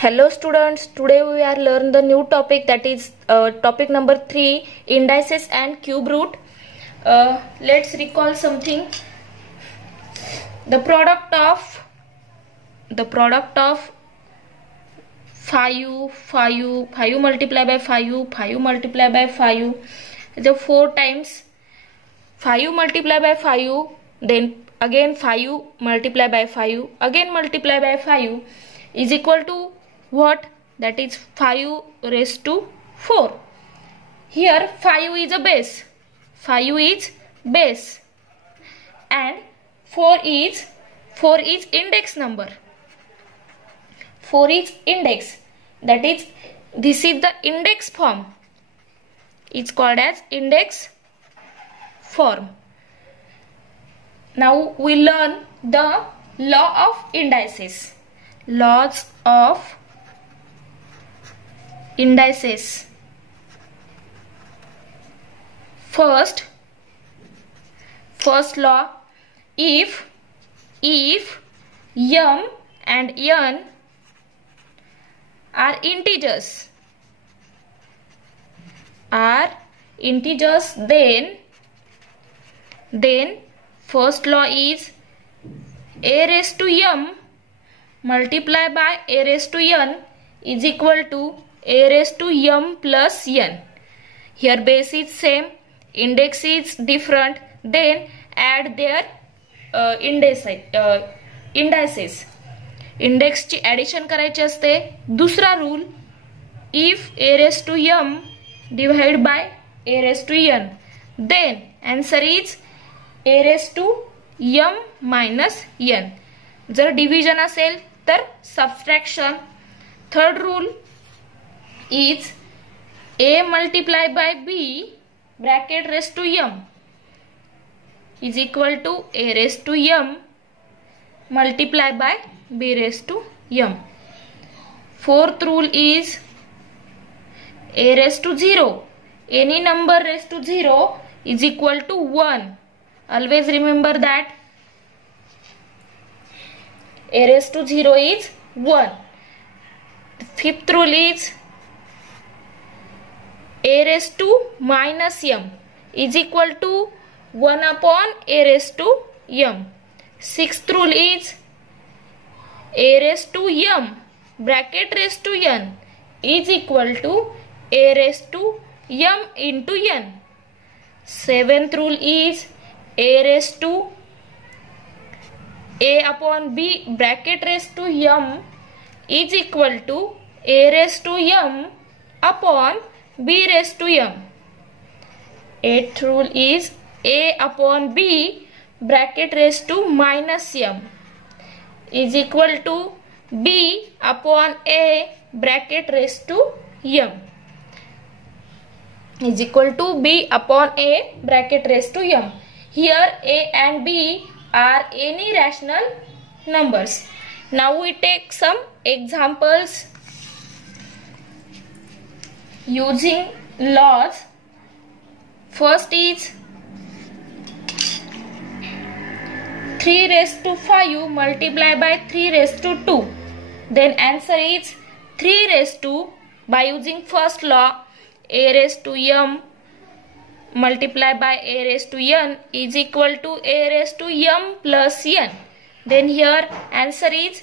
Hello students, today we are learn the new topic, that is topic number 3, indices and cube root. Let's recall something. The product of 5 multiplied by 5 multiplied by 5, the 4 times 5 multiplied by 5, then again 5 multiplied by 5, again multiplied by 5 is equal to what? That is 5 raised to 4. Here 5 is a base. 5 is base and 4 is index number. 4 is index. That is, this is the index form. It's called as index form. Now we learn the law of indices. Laws of indices. First law, if m and n are integers, then first law is a raised to m multiplied by a raised to n is equal to a raised to m plus n. Here base is same, index is different, then add their indices. Index ची addition करायची असते. दुसरा rule, if a raised to m divide by a raised to n, then answer is a raised to m minus n. जर division असेल तर subtraction. Third rule is a multiplied by b bracket raised to m is equal to a raised to m multiplied by b raised to m. Fourth rule is a raised to 0. Any number raised to 0 is equal to 1. Always remember that a raised to 0 is 1. The fifth rule is a raised to minus m is equal to 1 upon a raised to m. Sixth rule is a raised to m bracket raised to n is equal to a raised to m into n. Seventh rule is a raised to a upon b bracket raised to m is equal to a raised to m upon b raised to m. Eighth rule is a upon b bracket raised to minus m is equal to b upon a bracket raised to m is equal to b upon a bracket raised to m. Here a and b are any rational numbers. Now we take some examples using laws. First is 3 raised to 5 multiplied by 3 raised to 2. Then answer is 3 raised to, by using first law, a raised to m multiplied by a raised to n is equal to a raised to m plus n. Then here answer is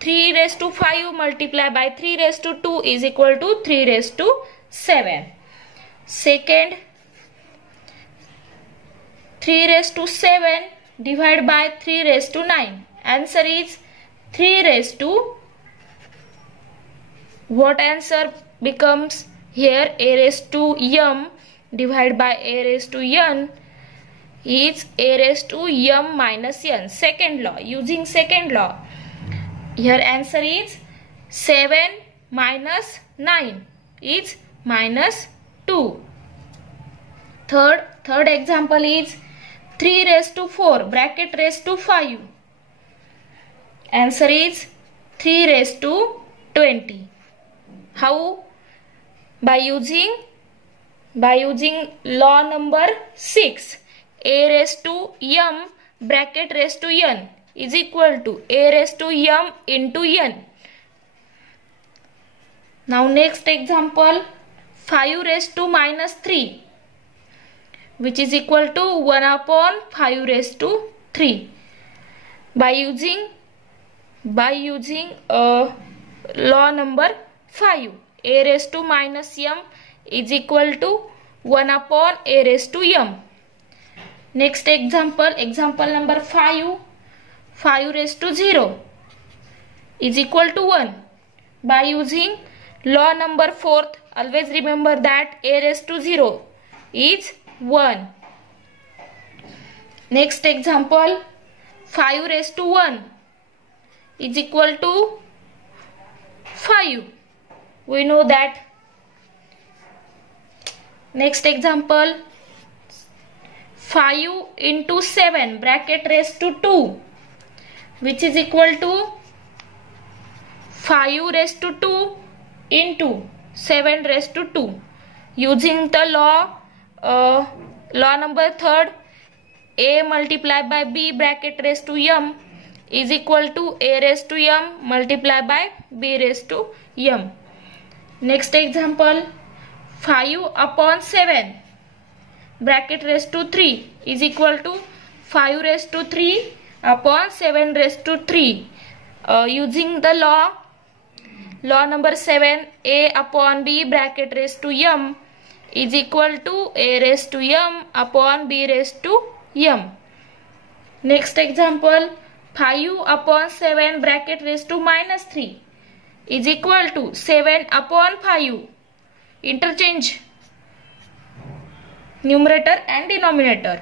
3 raised to 5 multiplied by 3 raised to 2 is equal to 3 raised to 7. Second, 3 raised to 7 divided by 3 raised to 9. Answer is 3 raised to, what answer becomes here, a raised to m divided by a raised to n is a raised to m minus n. Second law, using second law, here answer is 7 minus 9 is minus 2. Third example is 3 raised to 4 bracket raised to 5. Answer is 3 raised to 20. How? By using law number 6, a raised to m bracket raised to n is equal to a raised to m into n. Now next example, 5 raised to minus 3, which is equal to 1 upon 5 raised to 3. By using law number 5, a raised to minus m is equal to 1 upon a raised to m. Next example number 5, 5 raised to 0 is equal to 1. By using law number 4th, always remember that a raised to 0 is 1. Next example, 5 raised to 1 is equal to 5. We know that. Next example, 5 into 7 bracket raised to 2, which is equal to 5 raised to 2 into 7 raised to 2. Using the law number 3rd, a multiplied by b bracket raised to m is equal to a raised to m multiplied by b raised to m. Next example, 5 upon 7 bracket raised to 3 is equal to 5 raised to 3 upon 7 raised to 3. Using the law number 7, a upon b bracket raised to m is equal to a raised to m upon b raised to m. Next example, 5 upon 7 bracket raised to minus 3 is equal to 7 upon 5. Interchange numerator and denominator.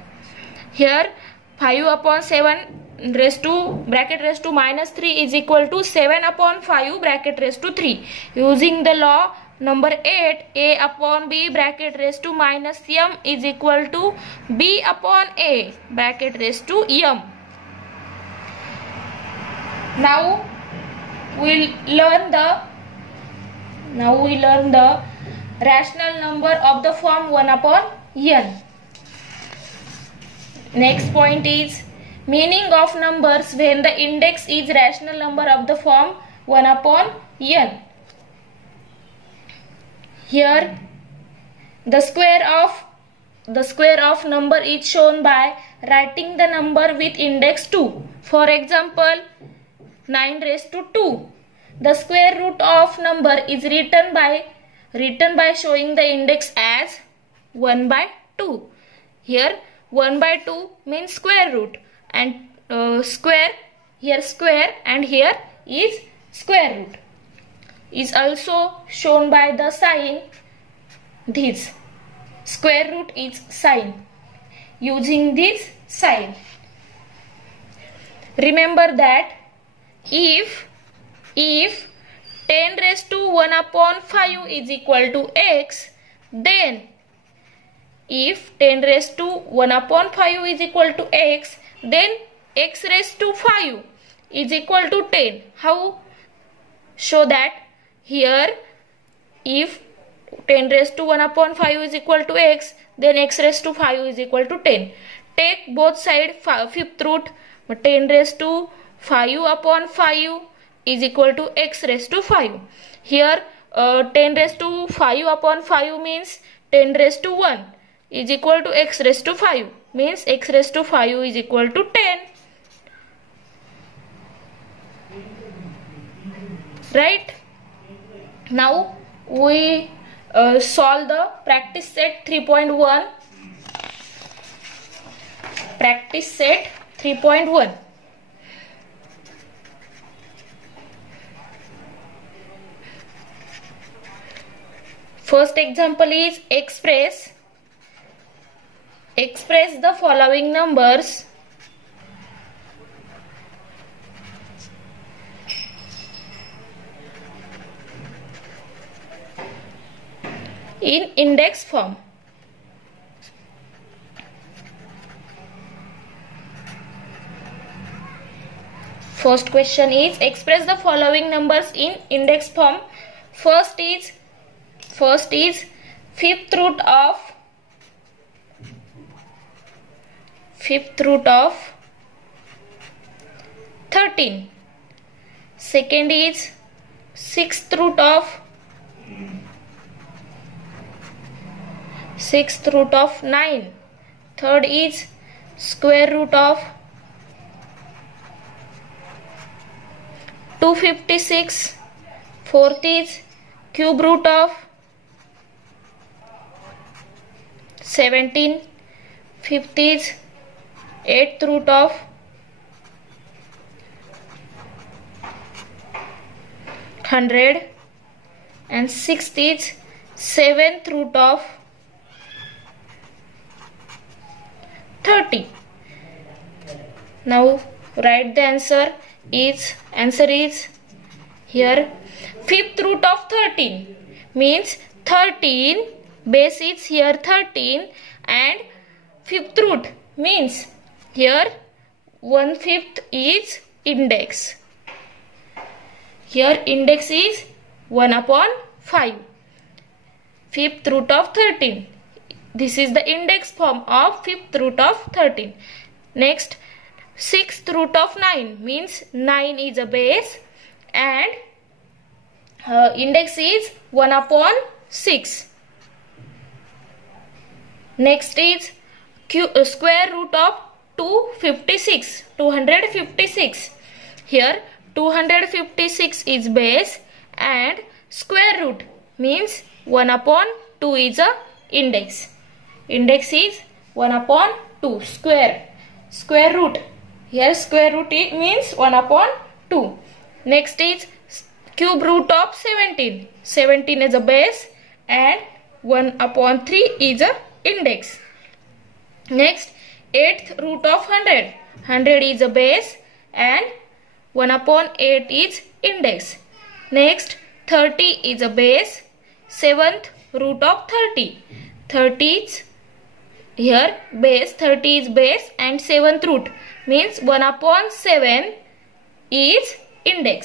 Here 5 upon 7 raised to bracket raised to minus 3 is equal to 7 upon 5 bracket raised to 3. Using the law number 8, a upon b bracket raised to minus m is equal to b upon a bracket raised to m. Now we learn the rational number of the form 1 upon n. Next point is meaning of numbers when the index is rational number of the form 1 upon n. Here the square of number is shown by writing the number with index 2. For example, 9 raised to 2. The square root of number is written by showing the index as 1 by 2. Here 1 by 2 means square root, and square and here is square root. Is also shown by the sign this. Square root is sign. Using this sign, remember that if 10 raised to 1 upon 5 is equal to x, then if 10 raised to 1 upon 5 is equal to x, then x raised to 5 is equal to 10. How? Show that here if 10 raised to 1 upon 5 is equal to x, then x raised to 5 is equal to 10. Take both sides fifth root. 10 raised to 5 upon 5 is equal to x raised to 5. Here 10 raised to 5 upon 5 means 10 raised to 1 is equal to x raised to 5, means x raised to 5 is equal to 10. Right? Now we solve the practice set 3.1. Practice set 3.1. First example is express the following numbers in index form. First question is express the following numbers in index form. First is fifth root of 13. Second is sixth root of Sixth root of 9. Third is square root of 256. Fourth is cube root of 17. Fifth is eighth root of 100. And sixth is seventh root of 30. Now write the answer. Answer is here fifth root of 13 means 13 base is here 13 and fifth root means here 1/5 is index. Here index is 1/5. Fifth root of 13. This is the index form of fifth root of 13. Next, sixth root of 9 means 9 is a base and index is 1/6. Next is square root of 256. Here 256 is base and square root means 1/2 is a index. Index is 1/2 square root. Here square root means 1/2. Next is cube root of 17. 17 is a base and 1/3 is a index. Next, eighth root of 100. 100 is a base and 1/8 is index. Next, 30 is a base. Seventh root of 30. 30 is here base. 30 is base and seventh root means 1/7 is index.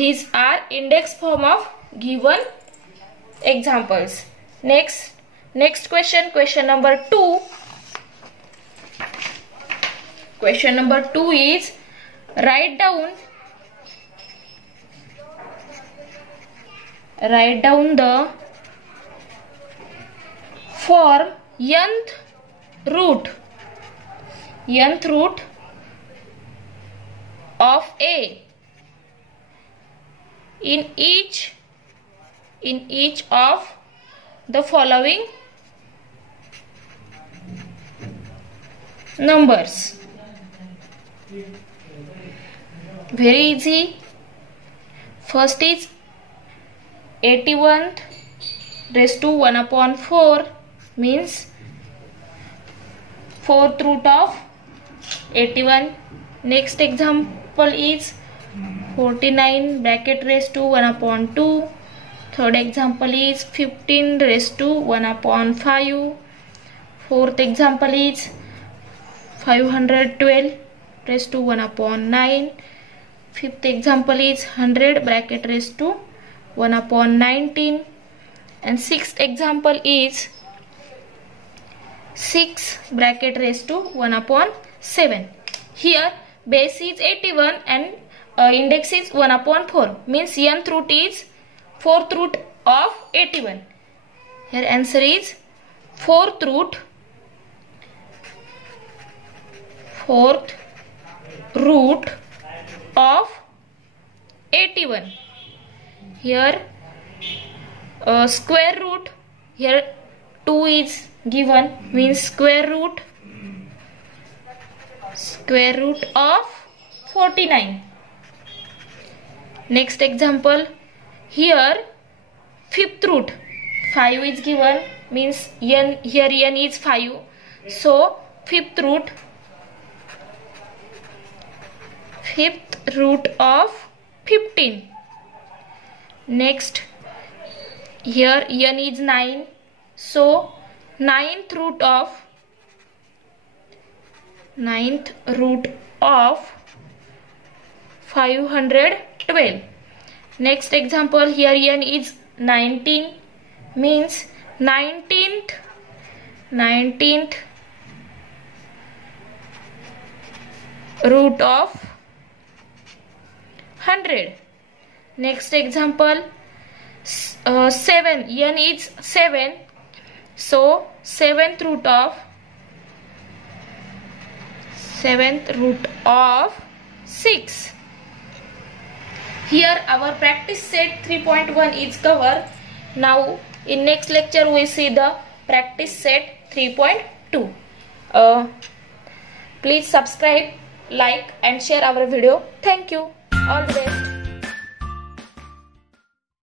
These are index form of given examples. Next question number 2. Question number 2 is write down the form nth root of a in each of the following numbers. Very easy. First is 81 raised to 1/4 means fourth root of 81. Next example is 49 bracket raised to 1/2. Third example is 15 raised to 1/5. Fourth example is 512 raised to 1/9. Fifth example is 100 bracket raised to 1/19. And sixth example is 6 bracket raised to 1/7. Here base is 81 and index is 1/4 means nth root is fourth root of 81. Here answer is fourth root of 81. Here square root, here 2 is given means square root of 49. Next example, here fifth root 5 is given means n, here n is 5, so fifth root of 15. Next, here n is 9, so ninth root of 512. Next example, here n is 19 means 19th root of 100. Next example, 7, n is 7, so 7th root of 6. Here our practice set 3.1 is covered. Now in next lecture we see the practice set 3.2. Please subscribe, like and share our video. Thank you. All the best.